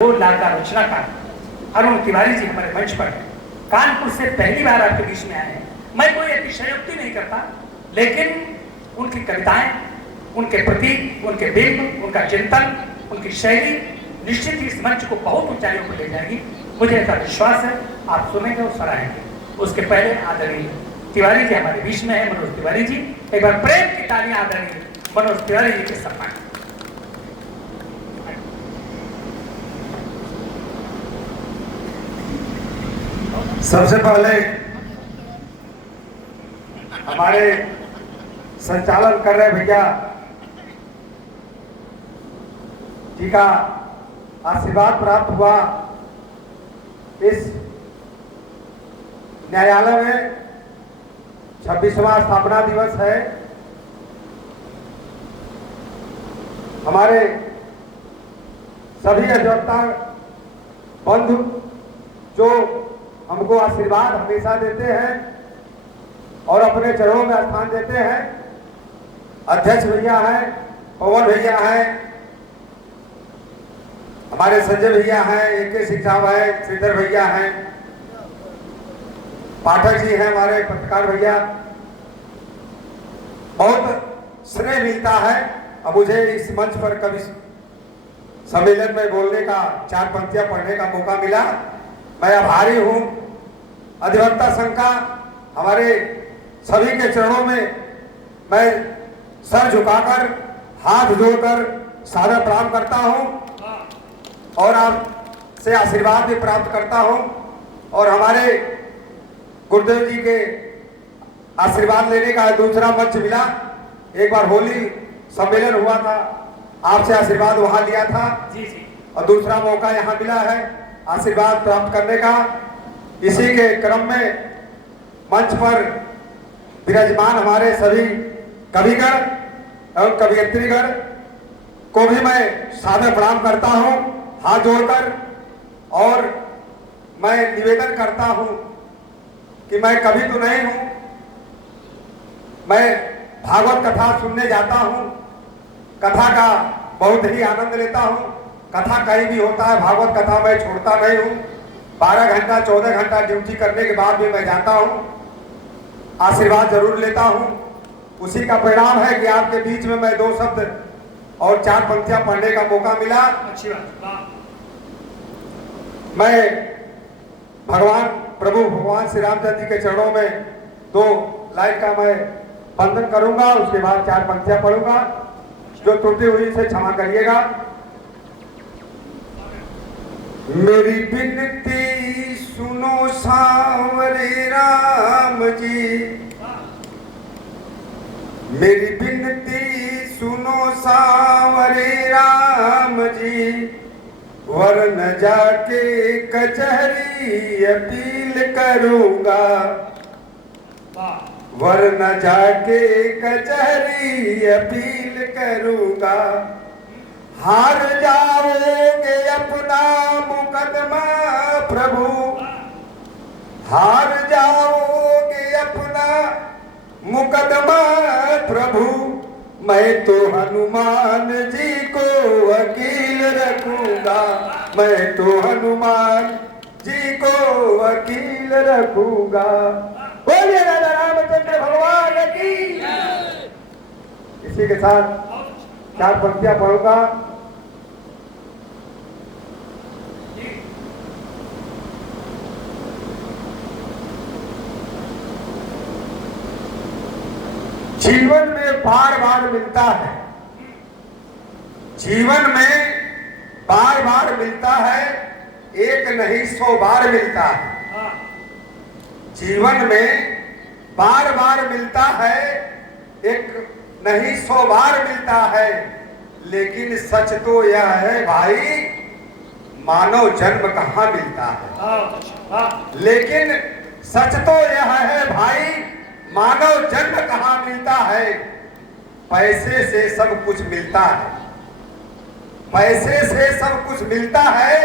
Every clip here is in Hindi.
दो लाता रचनाकार अरुण तिवारी जी हमारे मंच पर कानपुर से पहली बार आपके बीच में आए हैं। मैं कोई अतिशयोक्ति नहीं करता, लेकिन उनकी कविताएं, उनके प्रतीक, उनके बिंब, उनका चिंतन, उनकी शैली निश्चित ही इस मंच को बहुत ऊंचाइयों पर ले जाएगी। मुझे ऐसा विश्वास है, आप सुनेंगे और सराहेंगे। उसके पहले आदरणीय तिवारी जी हमारे बीच में है, मनोज तिवारी जी। एक बार प्रेम की तालियां आदरणीय मनोज तिवारी जी के सम्मान। सबसे पहले हमारे संचालन कर रहे भैया जी का आशीर्वाद प्राप्त हुआ। इस न्यायालय में 26वां स्थापना दिवस है। हमारे सभी अधिवक्ता बंधु जो हमको आशीर्वाद हमेशा देते हैं और अपने चरणों में स्थान देते हैं। अध्यक्ष भैया हैं, पवन भैया हैं, हमारे संजय भैया हैं, AK सिंह साहब हैं, श्रीधर भैया हैं, पाठक जी हैं, हमारे पत्रकार भैया। बहुत स्नेह मिलता है। अब मुझे इस मंच पर कभी सम्मेलन में बोलने का, 4 पंक्तियां पढ़ने का मौका मिला। मैं आभारी हूं अधिवक्ता संघ का। हमारे सभी के चरणों में मैं सर झुकाकर, हाथ जोड़कर सादर प्रणाम करता हूं और आपसे आशीर्वाद भी प्राप्त करता हूं। और हमारे गुरुदेव जी के आशीर्वाद लेने का दूसरा मंच मिला। एक बार होली सम्मेलन हुआ था, आपसे आशीर्वाद वहां लिया था जी जी, और दूसरा मौका यहां मिला है आशीर्वाद प्राप्त करने का। इसी के क्रम में मंच पर विराजमान हमारे सभी कविगण एवं कवियत्रीगण को भी मैं सादर प्रणाम करता हूं हाथ जोड़कर। और मैं निवेदन करता हूं कि मैं कवि तो नहीं हूं, मैं भागवत कथा सुनने जाता हूं, कथा का बहुत ही आनंद लेता हूं। कथा कहीं भी होता है, भागवत कथा मैं छोड़ता नहीं हूं। 12 घंटा 14 घंटा ड्यूटी करने के बाद भी मैं जाता हूं, आशीर्वाद जरूर लेता हूं। उसी का परिणाम है कि आपके बीच में मैं 2 शब्द और 4 पंक्तियां पढ़ने का मौका मिला। अच्छी बात। मैं भगवान प्रभु भगवान श्री रामचंद्र जी के चरणों में 2 लाइन का मैं वंदन करूंगा, उसके बाद 4 पंक्तियां पढ़ूंगा। जो त्रुटि हुई से क्षमा करिएगा। मेरी विनती सुनो सांवरे राम जी, मेरी विनती सुनो सांवरे राम जी, वरन जाके कचहरी अपील करूंगा, वरन जाके कचहरी अपील करूंगा। हार जाओगे अपना मुकदमा प्रभु, हार जाओगे अपना मुकदमा प्रभु, मैं तो हनुमान जी को वकील रखूंगा, मैं तो हनुमान जी को वकील रखूंगा। बोलिए राजा रामचंद्र भगवान की। इसी के साथ 4 पंक्तियां पढ़ूंगा। जीवन में बार बार मिलता है, जीवन में बार बार मिलता है, एक नहीं 100 बार मिलता है। जीवन में बार बार मिलता है, एक नहीं 100 बार मिलता है। लेकिन सच तो यह है भाई, मानव जन्म कहाँ मिलता है। लेकिन सच तो यह है भाई, मानव जन्म कहाँ मिलता है। पैसे से सब कुछ मिलता है, पैसे से सब कुछ मिलता है।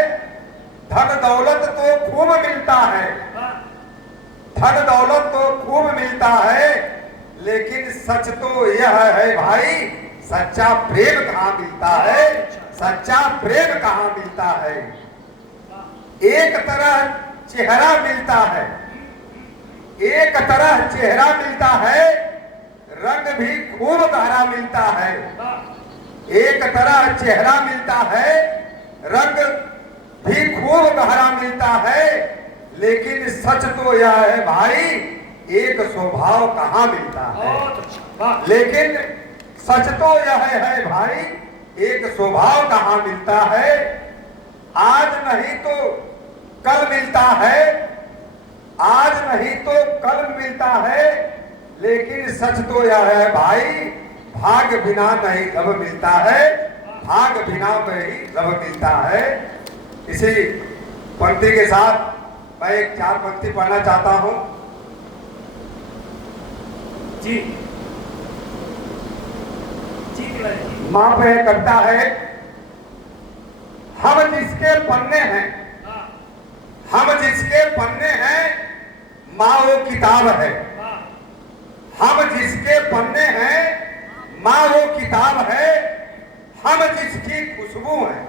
धन दौलत तो खूब मिलता है, धन दौलत तो खूब मिलता है। लेकिन सच तो यह है भाई, सच्चा प्रेम कहाँ मिलता है, सच्चा प्रेम कहाँ मिलता है। एक तरह चेहरा मिलता है, एक तरह चेहरा मिलता है, रंग भी खूब गहरा मिलता है। एक तरह चेहरा मिलता है, रंग भी खूब गहरा मिलता है, लेकिन सच तो यह है भाई एक स्वभाव कहाँ मिलता है। लेकिन सच तो यह है भाई एक स्वभाव कहाँ मिलता है। आज नहीं तो कल मिलता है, आज नहीं तो कल मिलता है, लेकिन सच तो यह है भाई भाग बिना नहीं रब मिलता है, भाग बिना नहीं रब मिलता है। इसी पंक्ति के साथ मैं एक 4 पंक्ति पढ़ना चाहता हूं। जी मां पे कविता है, हम जिसके पन्ने हैं, हम जिसके पन्ने हैं, माँ वो किताब है। हम जिसके पन्ने हैं, माँ वो किताब है। हम जिसकी खुशबू है,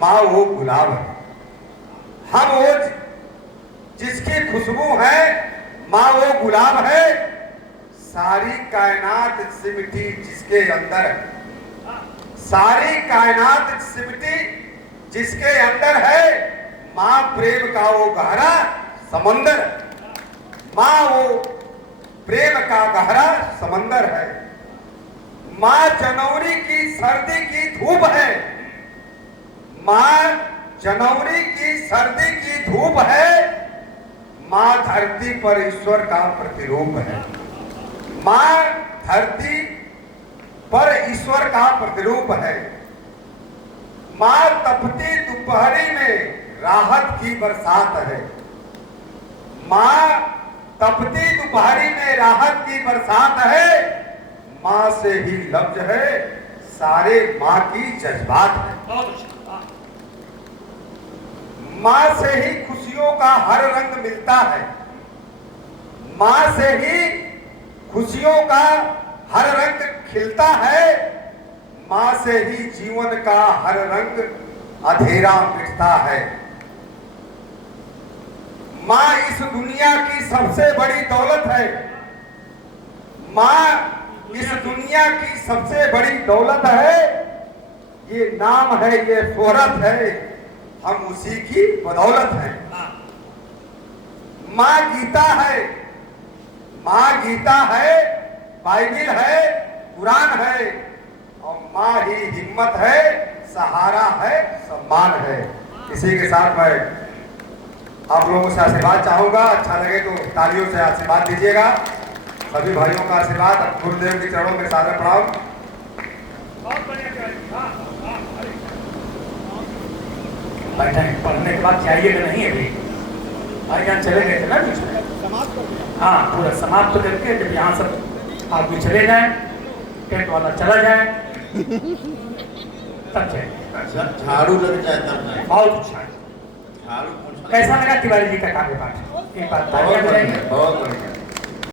माँ वो गुलाब है। हम वो जिसकी खुशबू है, माँ वो गुलाब है। सारी कायनात सिमटी जिसके अंदर है, सारी कायनात सिमटी जिसके अंदर है, माँ प्रेम का वो गहरा समंदर है। माँ वो प्रेम का गहरा समंदर है। माँ जनवरी की सर्दी की धूप है, माँ जनवरी की सर्दी की धूप है। माँ धरती पर ईश्वर का प्रतिरूप है। माँ धरती पर ईश्वर का प्रतिरूप है। माँ तपती दोपहरी में राहत की बरसात है। माँ तपती दोपहरी में राहत की बरसात है। माँ से ही लफ्ज है, सारे माँ की जज्बात है। माँ से ही खुशियों का हर रंग मिलता है। माँ से ही खुशियों का हर रंग खिलता है। माँ से ही जीवन का हर रंग अंधेरा मिटता है। माँ इस दुनिया की सबसे बड़ी दौलत है। माँ इस दुनिया की सबसे बड़ी दौलत है। ये नाम है, ये शोहरत है, हम उसी की बदौलत है। माँ गीता है, माँ गीता है, बाइबिल है, कुरान है, और माँ ही हिम्मत है, सहारा है, सम्मान है। इसी के साथ मैं आप लोगों से आशीर्वाद चाहूंगा। अच्छा लगे तो तालियों से आशीर्वाद दीजिएगा। सभी भाइयों का आशीर्वाद, गुरुदेव के चरणों में सादर प्रणाम। बैठे पढ़ने के बाद जाइएगा नहीं अभी, भाईजान चले गए थे ना बीच में। हाँ, पूरा समाप्त करके जब यहाँ सब आदमी चले जाए, टेंट वाला चला जाए, तब जाए। झाड़ू लग जाए तब जाए। बहुत अच्छा। झाड़ू कैसा लगा तिवारी जी का काव्य पाठ? एक बात बहुत बढ़िया।